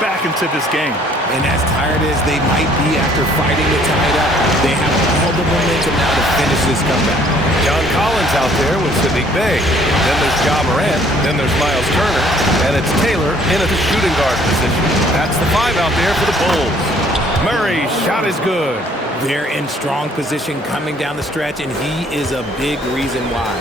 back into this game. And as tired as they might be after fighting to tie it up, they have all the momentum now to finish this comeback. John Collins out there with Sadiq Bey. Then there's Ja Morant. Then there's Miles Turner. And it's Taylor in at the shooting guard position. That's the 5 out there for the Bulls. Murray's shot is good. They're in strong position coming down the stretch, and he is a big reason why.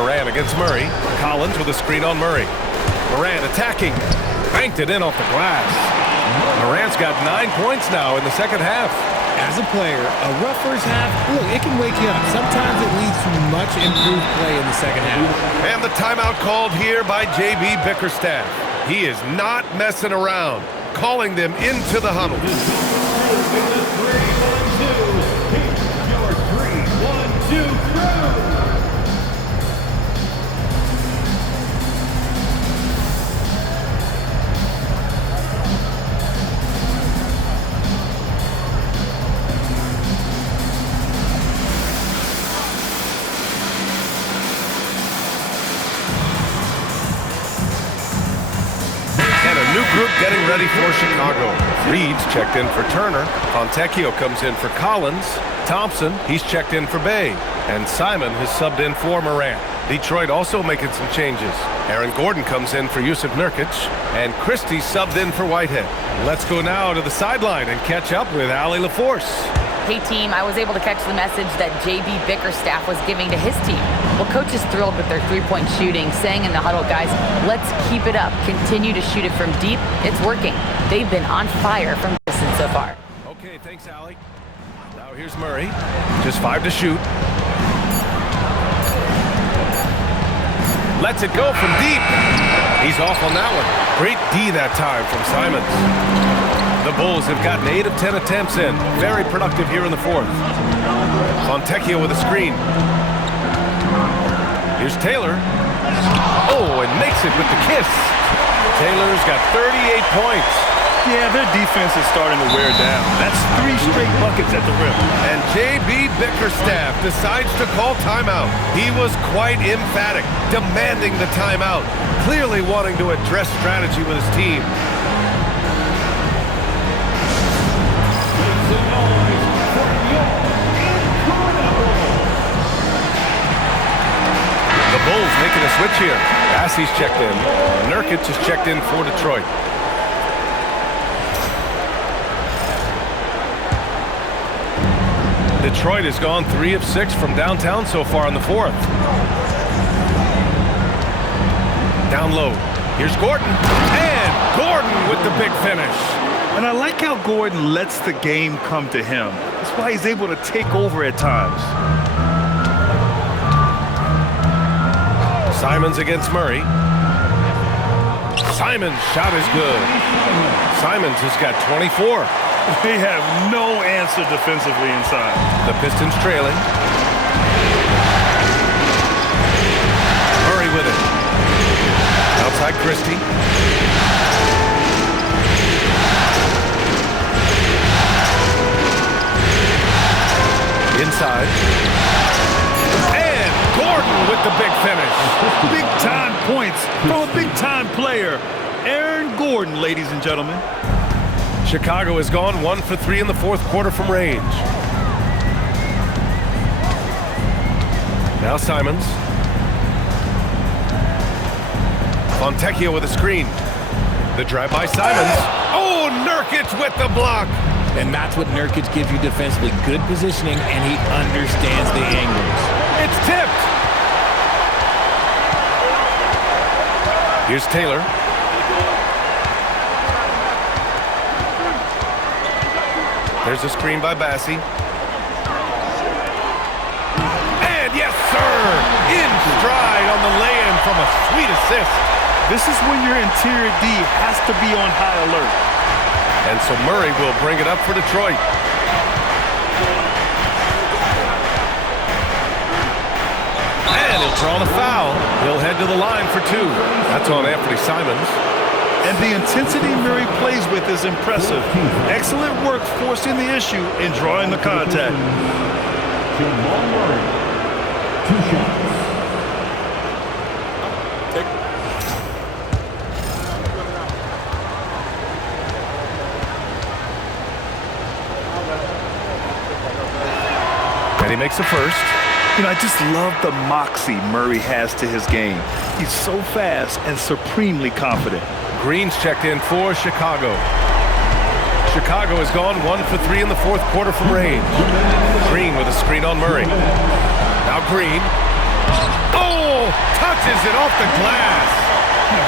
Morant against Murray. Collins with a screen on Murray. Morant attacking. Banked it in off the glass. Morant's got 9 points now in the second half. As a player, a rough first half, look, it can wake you up. Sometimes it leads to much improved play in the second half. And the timeout called here by J.B. Bickerstaff. He is not messing around, calling them into the huddle. Group getting ready for Chicago. Reed's checked in for Turner. Fontecchio comes in for Collins. Thompson, he's checked in for Bey. And Simon has subbed in for Morant. Detroit also making some changes. Aaron Gordon comes in for Jusuf Nurkic. And Christie subbed in for Whitehead. Let's go now to the sideline and catch up with Allie LaForce. Hey team, I was able to catch the message that J.B. Bickerstaff was giving to his team. Well, coach is thrilled with their three-point shooting, saying in the huddle, guys, let's keep it up. Continue to shoot it from deep. It's working. They've been on fire from distance so far. Okay, thanks, Allie. Now here's Murray. Just 5 to shoot. Lets it go from deep. He's off on that one. Great D that time from Simons. The Bulls have gotten 8 of 10 attempts in. Very productive here in the fourth. Fontecchio with a screen. Here's Taylor. Oh, and makes it with the kiss. Taylor's got 38 points. Yeah, their defense is starting to wear down. That's 3 straight buckets at the rim. And J.B. Bickerstaff decides to call timeout. He was quite emphatic, demanding the timeout, clearly wanting to address strategy with his team. The Bulls making a switch here. Bassey's checked in. Nurkic is checked in for Detroit. Detroit has gone 3 of 6 from downtown so far in the fourth. Down low. Here's Gordon. And Gordon with the big finish. And I like how Gordon lets the game come to him. That's why he's able to take over at times. Simons against Murray. Simons' shot is good. Simons has got 24. They have no answer defensively inside. The Pistons trailing. Murray with it. Outside Christie. Inside. And Gordon with the big finish. Big-time points from a big-time player. Aaron Gordon, ladies and gentlemen. Chicago has gone 1 for 3 in the fourth quarter from range. Now Simons. Fontecchio with a screen. The drive by Simons. Oh, Nurkic with the block. And that's what Nurkic gives you defensively. Good positioning, and he understands the angles. It's tipped. Here's Taylor. There's a screen by Bassey. And yes, sir! In stride on the lay-in from a sweet assist. This is when your interior D has to be on high alert. And so Murray will bring it up for Detroit. And he'll draw the foul. He'll head to the line for 2. That's on Anthony Simons. And the intensity Murray plays with is impressive. Excellent work forcing the issue and drawing the contact. Jamal Murray, 2 shots. And he makes the first. You know, I just love the moxie Murray has to his game. He's so fast and supremely confident. Green's checked in for Chicago. Chicago has gone 1 for 3 in the fourth quarter from range. Green with a screen on Murray. Now Green. Oh! Touches it off the glass.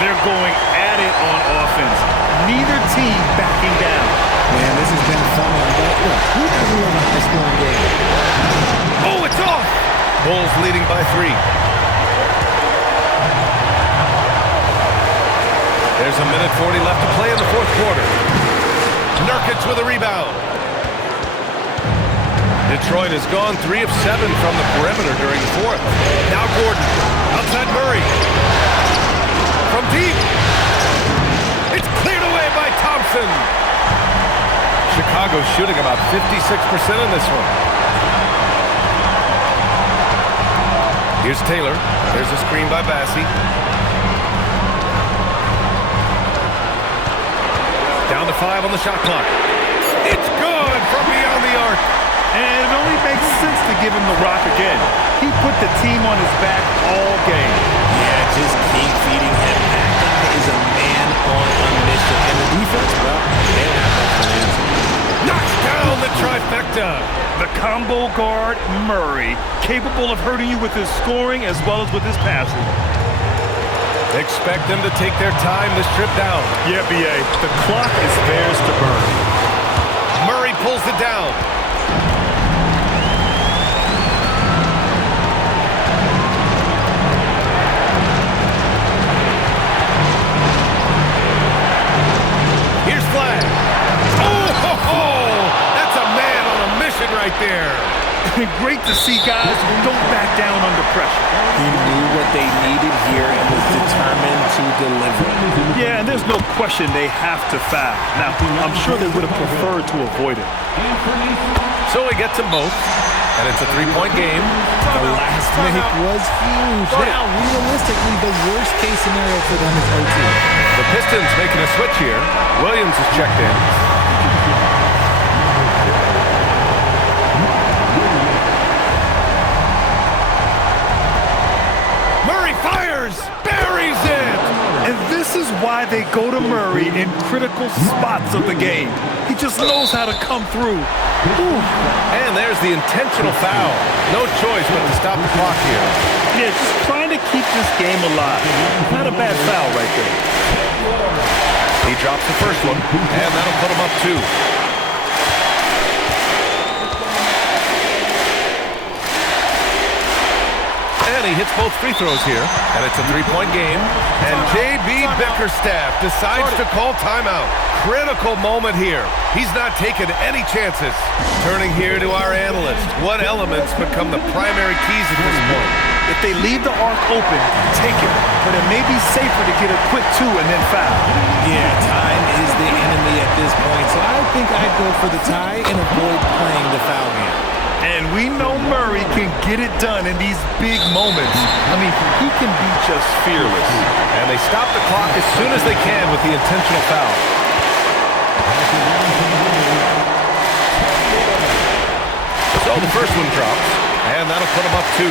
They're going at it on offense. Neither team backing down. Man, this has been fun, but look, who doesn't love a high-scoring game? Oh, it's off! Bulls leading by 3. There's a minute 40 left to play in the fourth quarter. Nurkic with a rebound. Detroit has gone 3 of 7 from the perimeter during the fourth. Now Gordon, outside Murray. From deep. It's cleared away by Thompson. Chicago's shooting about 56% in this one. Here's Taylor. There's a screen by Bassey. Down to 5 on the shot clock. It's good from beyond the arc. And it only makes sense to give him the rock again. He put the team on his back all game. Yeah, just keep feeding him. That guy is a man on a mission. And the defense, well, they don't have much of an answer. Knocks down the trifecta. The combo guard, Murray, capable of hurting you with his scoring as well as with his passing. Expect them to take their time this trip down. Yeah, B.A., the clock is theirs to burn. Murray pulls it down. Here's Flag. Oh, that's a man on a mission right there. Great to see guys who don't back down under pressure. He knew what they needed here and was determined to deliver. Yeah, and there's no question they have to foul. Now, I'm sure they would have preferred to avoid it. So he gets them both, and it's a 3-point game. The last make was huge. Now, realistically, the worst-case scenario for them is OT. The Pistons making a switch here. Williams is checked in. Murray fires! Buries it! And this is why they go to Murray in critical spots of the game. He just knows how to come through. Ooh. And there's the intentional foul. No choice but to stop the clock here. Yeah, just trying to keep this game alive. Not a bad foul right there. He drops the first one, and that'll put him up 2. And he hits both free throws here, and it's a 3-point game. And J.B. Bickerstaff decides to call timeout. Critical moment here. He's not taking any chances. Turning here to our analyst. What elements become the primary keys at this point? If they leave the arc open, take it. But it may be safer to get a quick 2 and then foul. Yeah, time is the enemy at this point, so I think I'd go for the tie and avoid playing the foul game. And we know Murray can get it done in these big moments. I mean, he can be just fearless. And they stop the clock as soon as they can with the intentional foul. So the first one drops, and that'll put him up 2.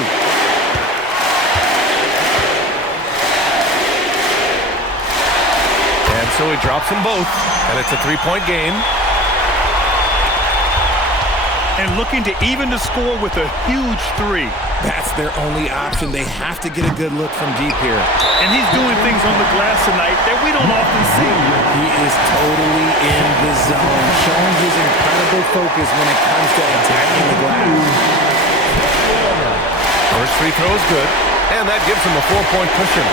And so he drops them both, and it's a 3-point game. And looking to even the score with a huge 3. That's their only option. They have to get a good look from deep here. And he's doing things on the glass tonight that we don't often see. He is totally in the zone, showing his incredible focus when it comes to attacking the glass. First free throw is good, and that gives him a 4-point cushion.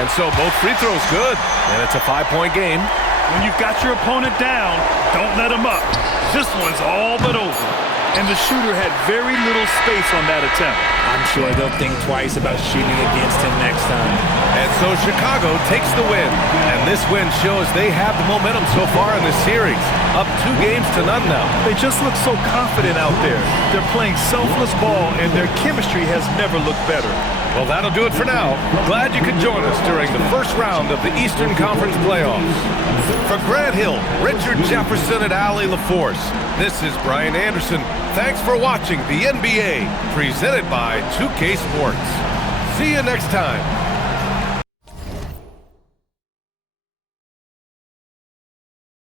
And so both free throws good, and it's a 5-point game. When you've got your opponent down, don't let him up. This one's all but over. and the shooter had very little space on that attempt. I'm sure they'll think twice about shooting against him next time. And so Chicago takes the win. And this win shows they have the momentum so far in this series. Up 2-0 now. They just look so confident out there. They're playing selfless ball, and their chemistry has never looked better. Well, that'll do it for now. Glad you could join us during the first round of the Eastern Conference playoffs. For Grant Hill, Richard Jefferson, and Allie LaForce, this is Brian Anderson. Thanks for watching the NBA, presented by 2K Sports. See you next time.